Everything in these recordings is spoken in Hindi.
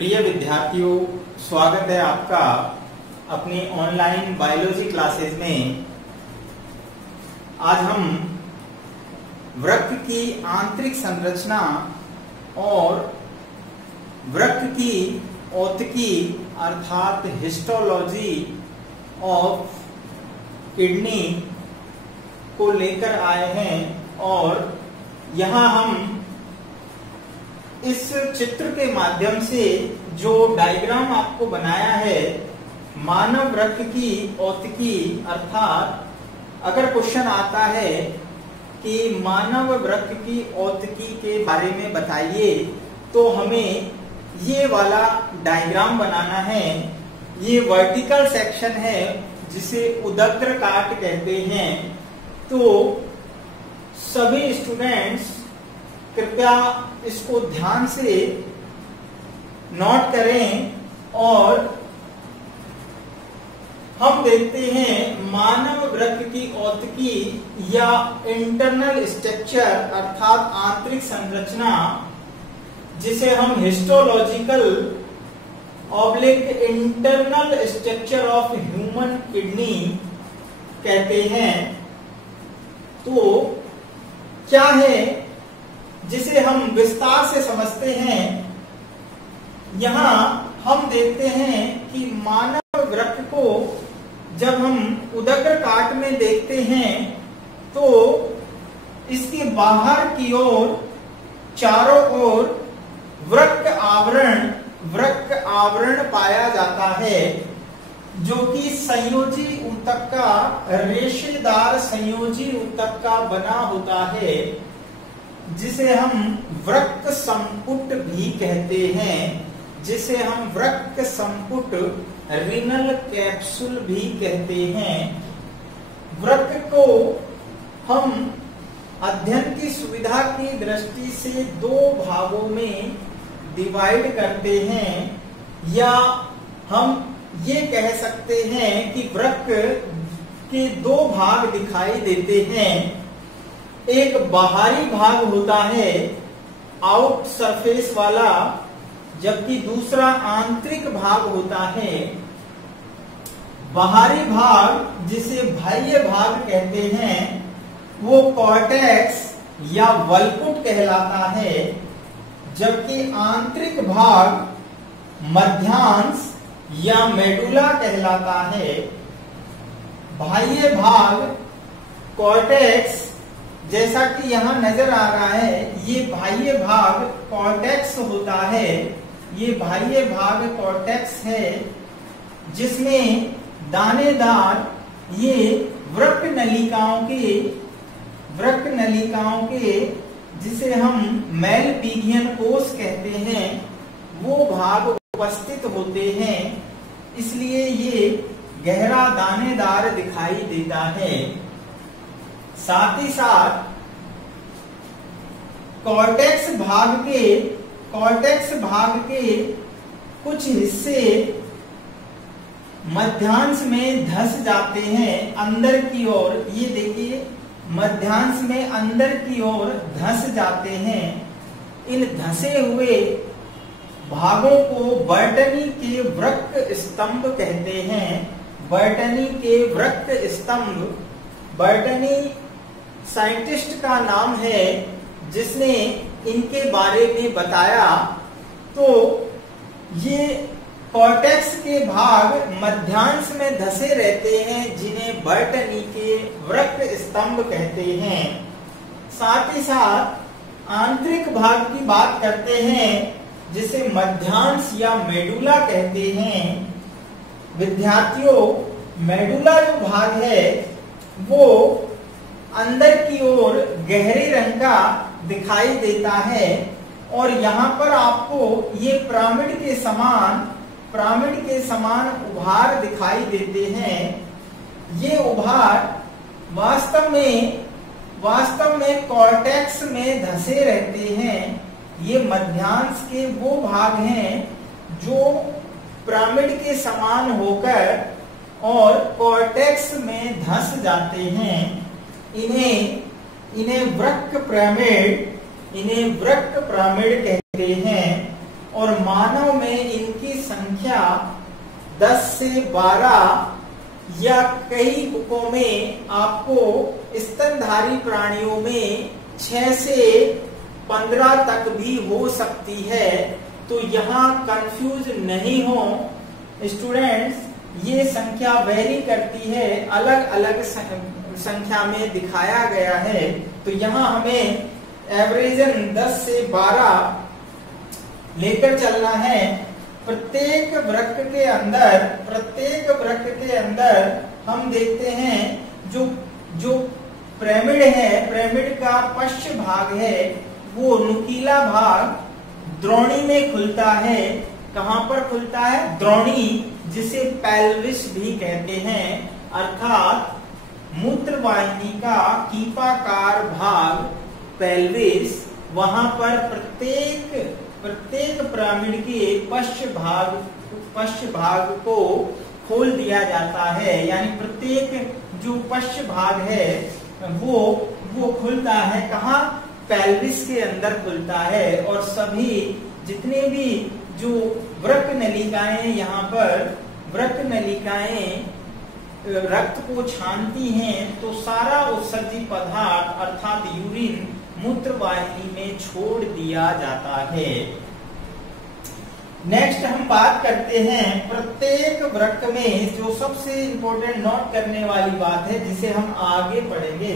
प्रिय विद्यार्थियों, स्वागत है आपका अपनी ऑनलाइन बायोलॉजी क्लासेस में। आज हम वृक्क की आंतरिक संरचना और वृक्क की औतकी अर्थात हिस्टोलॉजी ऑफ किडनी को लेकर आए हैं और यहाँ हम इस चित्र के माध्यम से जो डायग्राम आपको बनाया है मानव वृक्क की औतकी, अर्थात अगर क्वेश्चन आता है कि मानव वृक्क की औतकी के बारे में बताइए तो हमें ये वाला डायग्राम बनाना है। ये वर्टिकल सेक्शन है जिसे उदग्र काट कहते हैं। तो सभी स्टूडेंट्स कृपया इसको ध्यान से नोट करें और हम देखते हैं मानव वृक्क की औतकी या इंटरनल स्ट्रक्चर अर्थात आंतरिक संरचना, जिसे हम histological oblique internal structure of human kidney कहते हैं। तो क्या है जिसे हम विस्तार से समझते हैं। यहाँ हम देखते हैं कि मानव वृक्क को जब हम उदग्र काट में देखते हैं तो इसके बाहर की ओर चारों ओर वृक्क आवरण पाया जाता है, जो कि संयोजी ऊतक का, रेशेदार संयोजी ऊतक का बना होता है, जिसे हम वृक्क संपुट भी कहते हैं, जिसे हम वृक्क संपुट रिनल कैप्सूल भी कहते हैं। वृक्क को हम अध्ययन की सुविधा की दृष्टि से दो भागों में डिवाइड करते हैं, या हम ये कह सकते हैं कि वृक्क के दो भाग दिखाई देते हैं। एक बाहरी भाग होता है आउट सरफेस वाला, जबकि दूसरा आंतरिक भाग होता है। बाहरी भाग जिसे बाह्य भाग कहते हैं वो कॉर्टेक्स या वल्कुट कहलाता है, जबकि आंतरिक भाग मध्यांश या मेडुला कहलाता है। बाह्य भाग कॉर्टेक्स, जैसा कि यहाँ नजर आ रहा है, ये बाह्य भाग कॉर्टेक्स होता है। ये बाह्य भाग कॉर्टेक्स है जिसमें दानेदार ये वृक्क नलिकाओं के जिसे हम मेलपिगियन कोष कहते हैं वो भाग उपस्थित होते हैं, इसलिए ये गहरा दानेदार दिखाई देता है। साथ ही साथ कॉर्टेक्स भाग के कुछ हिस्से मध्यांश में धंस जाते हैं अंदर की ओर। ये देखिए, मध्यांश में अंदर की ओर धंस जाते हैं। इन धंसे हुए भागों को बर्टनी के वृक्क स्तंभ कहते हैं। बर्टनी के वृक्क स्तंभ, बर्टनी साइंटिस्ट का नाम है जिसने इनके बारे में बताया। तो ये कॉर्टेक्स के भाग मध्यांश में धंसे रहते हैं, जिन्हें बर्टनी के वृक्क स्तंभ कहते हैं। साथ ही साथ आंतरिक भाग की बात करते हैं जिसे मध्यांश या मेडुला कहते हैं। विद्यार्थियों, मेडुला जो भाग है वो अंदर की ओर गहरे रंग का दिखाई देता है और यहाँ पर आपको ये पिरामिड के समान उभार दिखाई देते हैं। ये उभार वास्तव में कॉर्टेक्स में धंसे रहते हैं। ये मध्यांश के वो भाग हैं जो पिरामिड के समान होकर और कॉर्टेक्स में धंस जाते हैं। इन्हें वृक्क पिरामिड कहते हैं। और मानव में इनकी संख्या 10 से 12 या कई बुकों में आपको स्तनधारी प्राणियों में 6 से 15 तक भी हो सकती है। तो यहाँ कंफ्यूज नहीं हो स्टूडेंट्स, ये संख्या वेरी करती है, अलग अलग संख्या में दिखाया गया है। तो यहाँ हमें एवरेजन 10 से 12 लेकर चलना है। प्रत्येक वृक्क के अंदर हम देखते हैं जो पिरामिड है, पिरामिड का पश्च भाग है, वो नुकीला भाग द्रोणी में खुलता है। कहां पर खुलता है? द्रोणी, जिसे पेल्विस भी कहते हैं, अर्थात मूत्रवाहिनी का कीपाकार भाग पेल्विस। वहां पर प्रत्येक पिरामिड के पश्च भाग को खोल दिया जाता है, यानी प्रत्येक जो पश्च भाग है वो खुलता है। कहाँ? पेल्विस के अंदर खुलता है। और सभी जितने भी जो वृक्क नलिकाएं, यहाँ पर वृक्क नलिकाएं रक्त को छानती हैं, तो सारा उत्सर्जित पदार्थ अर्थात यूरिन मूत्रवाहिनी में छोड़ दिया जाता है। नेक्स्ट हम बात करते हैं प्रत्येक वृक्क में, जो सबसे इंपॉर्टेंट नोट करने वाली बात है, जिसे हम आगे पढ़ेंगे।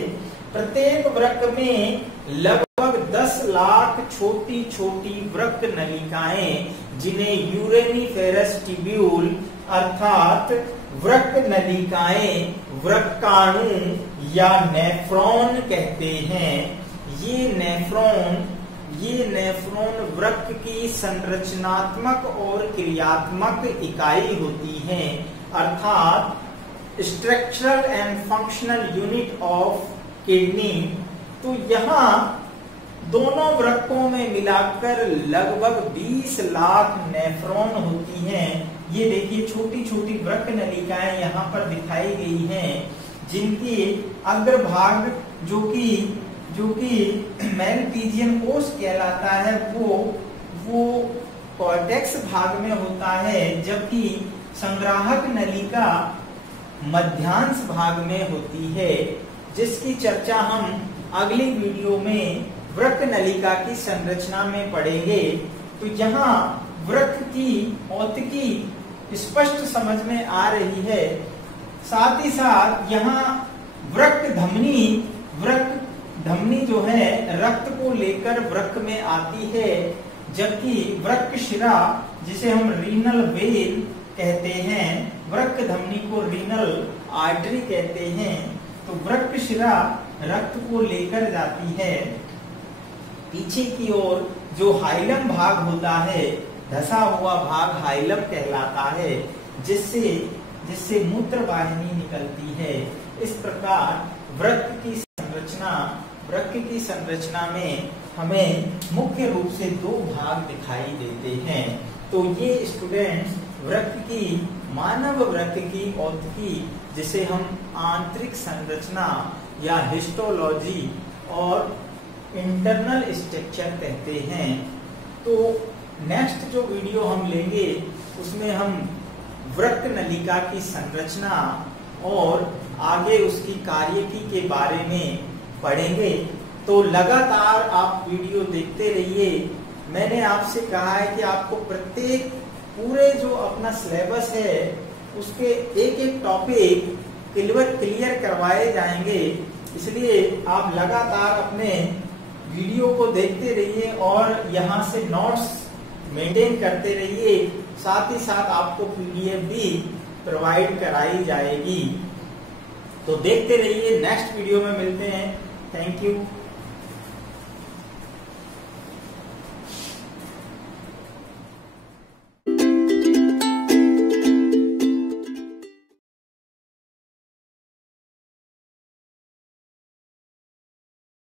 प्रत्येक वृक्क में लगभग 10 लाख छोटी छोटी वृक्क नलिकाएं, जिन्हें यूरेनिफेरस ट्यूब्यूल अर्थात वृक्क नलिकाएं, वृक्काणु या नेफ्रॉन कहते हैं। ये नेफ्रॉन वृक्क की संरचनात्मक और क्रियात्मक इकाई होती हैं, अर्थात structural and functional unit of kidney. तो यहाँ दोनों वृक्कों में मिलाकर लगभग 20 लाख नेफ्रॉन होती हैं। ये देखिए छोटी छोटी वृक्क नलिकाएं यहाँ पर दिखाई गई हैं, जिनकी अग्रभाग जो कि मेलपीजियन कोश कहलाता है, वो कॉर्टेक्स भाग में होता है, जबकि संग्राहक नलिका मध्यांश भाग में होती है, जिसकी चर्चा हम अगली वीडियो में वृक्क नलिका की संरचना में पढ़ेंगे। तो यहाँ वृक्क की औतकी स्पष्ट समझ में आ रही है। साथ ही साथ यहाँ वृक्क धमनी जो है रक्त को लेकर वृक्क में आती है, जबकि वृक्क शिरा, जिसे हम रीनल वेल कहते हैं, वृक्क धमनी को रीनल आर्टरी कहते हैं। तो वृक्क शिरा रक्त को लेकर जाती है। पीछे की ओर जो हाइलम भाग होता है, धसा हुआ भाग हाइलम कहलाता है, जिससे मूत्रवाहिनी निकलती है। इस प्रकार वृक्क की संरचना में हमें मुख्य रूप से 2 भाग दिखाई देते हैं। तो ये स्टूडेंट्स मानव वृक्क की औतकी, जिसे हम आंतरिक संरचना या हिस्टोलॉजी और इंटरनल स्ट्रक्चर कहते हैं। तो नेक्स्ट जो वीडियो हम लेंगे, उसमें हम वृक्क नलिका की संरचना और आगे उसकी कार्यकी के बारे में पढ़ेंगे। तो लगातार आप वीडियो देखते रहिए। मैंने आपसे कहा है कि आपको प्रत्येक पूरे जो अपना सिलेबस है, उसके एक एक टॉपिक क्लियर करवाए जाएंगे। इसलिए आप लगातार अपने वीडियो को देखते रहिए और यहाँ से नोट्स मेंटेन करते रहिए। साथ ही साथ आपको पीडीएफ भी प्रोवाइड कराई जाएगी। तो देखते रहिए। नेक्स्ट वीडियो में मिलते हैं। Thank you.